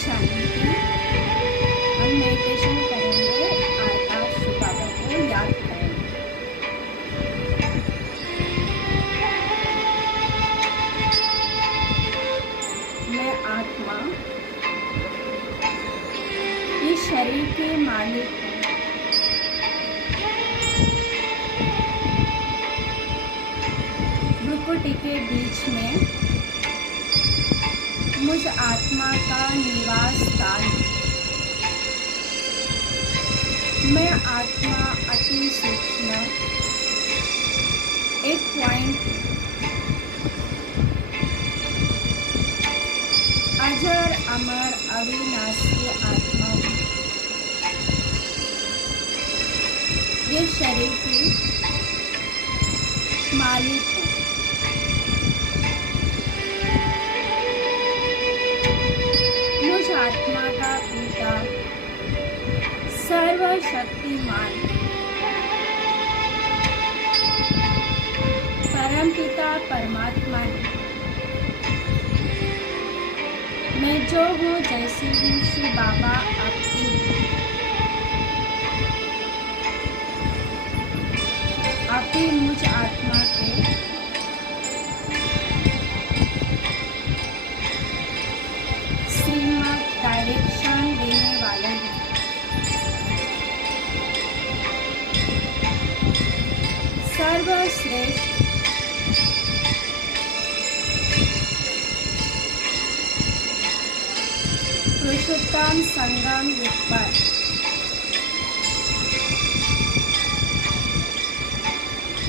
शांति। हम मेडिटेशन करेंगे, आकाश बाबा को याद करेंगे। मैं आत्मा इस शरीर के मालिक हूँ। भ्रुकुटी के बीच में मुझ आत्मा का निवास स्थान है। मैं आत्मा अति सूक्ष्म एक पॉइंट अजर अमर अविनाशी आत्मा हूँ। ये शरीर की मालिक हूँ। मुझ आत्मा का पिता सर्वशक्तिमान परमपिता परमात्मा है। मैं जो हूँ जैसी हूँ श्री बाबा आपकी हूँ। आप ही मुझ आत्मा के श्रीमत डायरेक्शन देने वाले हैं। सर्वश्रेष्ठ पुरुषोत्तम संगम युग पर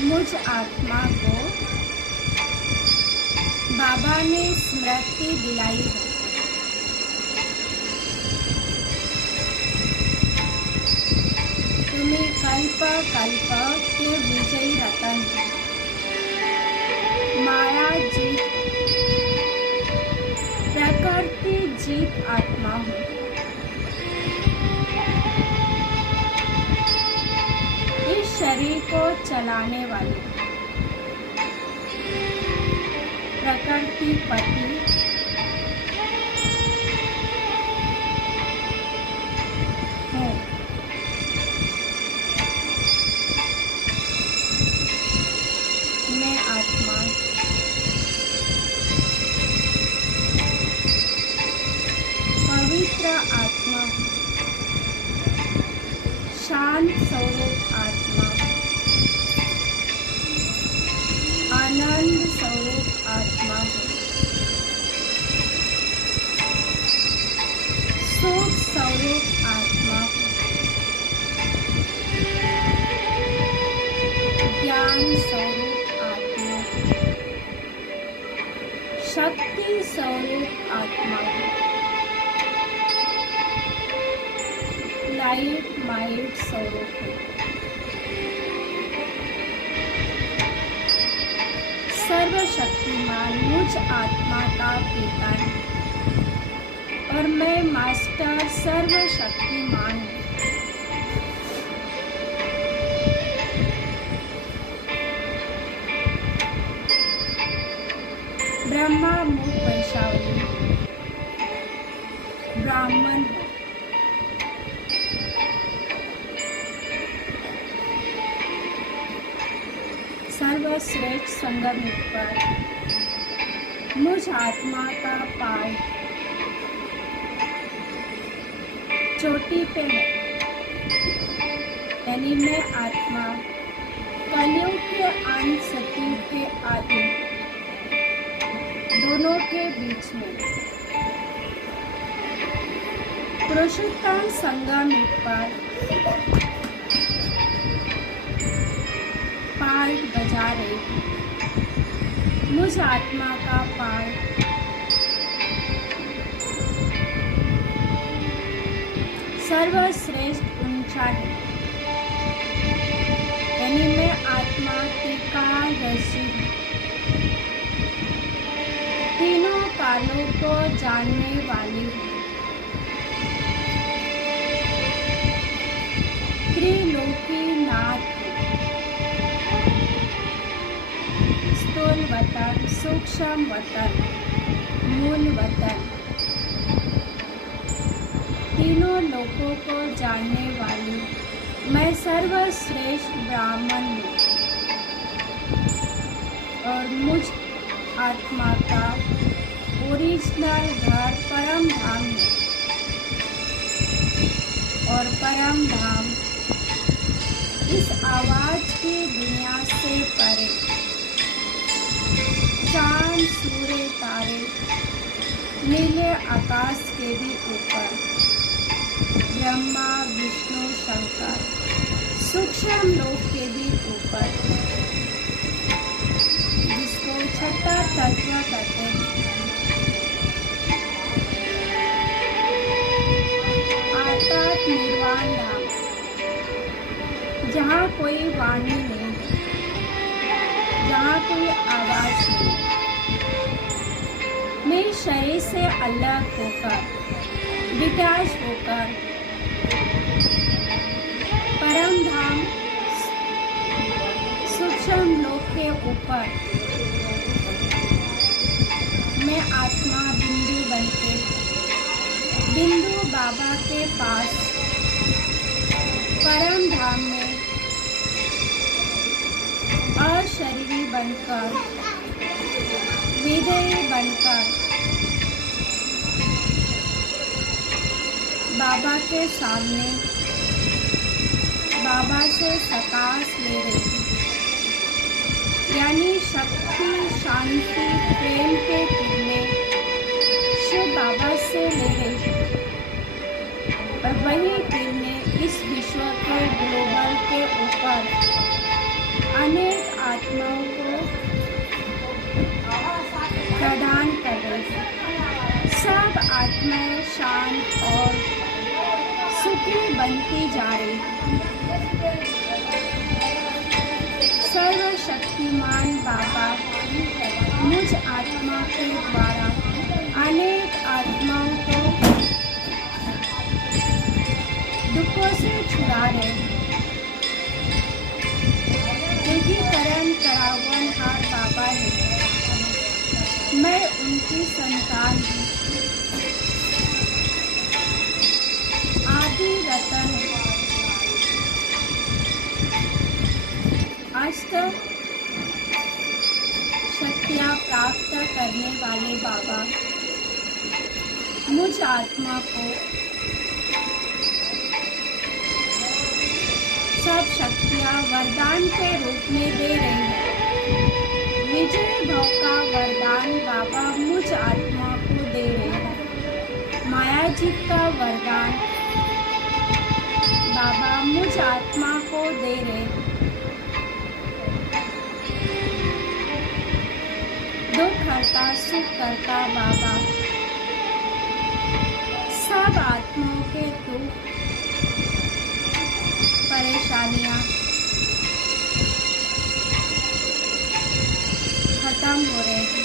मुझ आत्मा को बाबा ने स्मृति दिलाई है। तुम्हें कल्प कल्प के विजयी रतन माया जीत प्रकृति जीत आत्मा हूँ। इस शरीर को चलाने वाली प्रकृति पति हूँ। मैं आत्मा पवित्र आत्मा हूँ। शांत स्वरूप आत्मा, आनंद स्वरूप आत्मा हूँ। सुख स्वरूप आत्मा हूँ। ज्ञान स्वरूप आत्मा हूँ। शक्ति स्वरूप आत्मा हूँ। लाइट माइट स्वरूप है। सर्वशक्तिमान मुझ आत्मा का पिता है और मैं मास्टर सर्वशक्तिमान हूँ। ब्रह्मा मुख वंशावली ब्राह्मण हूँ। सर्वश्रेष्ठ संगम युग पर मुझ आत्मा का पाद चोटी पे है। यानी मैं आत्मा कलयुग के अंत सतयुग के आदि दोनों के बीच में पुरुषोत्तम संगम युग पर पार्ट बजा रही हूँ। मुझ आत्मा का पार्ट सर्वश्रेष्ठ ऊंचा है। यानी मैं आत्मा त्रिकालदर्शी हूँ। तीनों कालों को जानने वाली हूँ। त्रिलोकी नाथ स्थूल वतन, सूक्ष्म वतन, मूल वतन लोकों को जानने वाली मैं सर्वश्रेष्ठ ब्राह्मण हूँ और मुझ आत्मा का ओरिजिनल घर परम धाम है और परम धाम इस आवाज की दुनिया से परे, चांद सूर्य तारे नीले आकाश के भी ऊपर, ब्रह्मा विष्णु शंकर सूक्ष्म लोक के भी ऊपर, जिसको छठा तत्व कहते हैं, अर्थात निर्वाण धाम, जहाँ कोई वाणी नहीं, जहाँ कोई आवाज नहीं, मैं शरीर से अलग होकर, विकास होकर परम धाम सूक्ष्म लोक के ऊपर मैं आत्मा बिंदु बनके बिंदु बाबा के पास परम धाम में अशरीरी बनकर, विधेय बनकर बाबा के सामने बाबा से सकाश ले रही, यानी शक्ति शांति प्रेम के किरने शिव बाबा से ले रही और वही किरने इस विश्व के ग्लोबल के ऊपर अनेक आत्माओं को प्रदान कर रही। सब आत्माएं शांत और सुखी बनती जा रही। सर्वशक्तिमान बाबा मुझ आत्मा के द्वारा अनेक आत्माओं को दुखों से छुड़ा रहे, क्योंकि करण करावनहार बाबा है। मैं उनकी संतान हूँ, आदि रतन अष्ट शक्तियाँ प्राप्त करने वाले बाबा मुझ आत्मा को सब शक्तियाँ वरदान के रूप में दे रही हैं। विजय भव का वरदान बाबा मुझ आत्मा को दे रहे हैं। माया जीत का वरदान बाबा मुझ आत्मा को दे रहे हैं। दुख हरता सुख करता बाबा सब आत्माओं के दुख परेशानियां खत्म हो रहे हैं।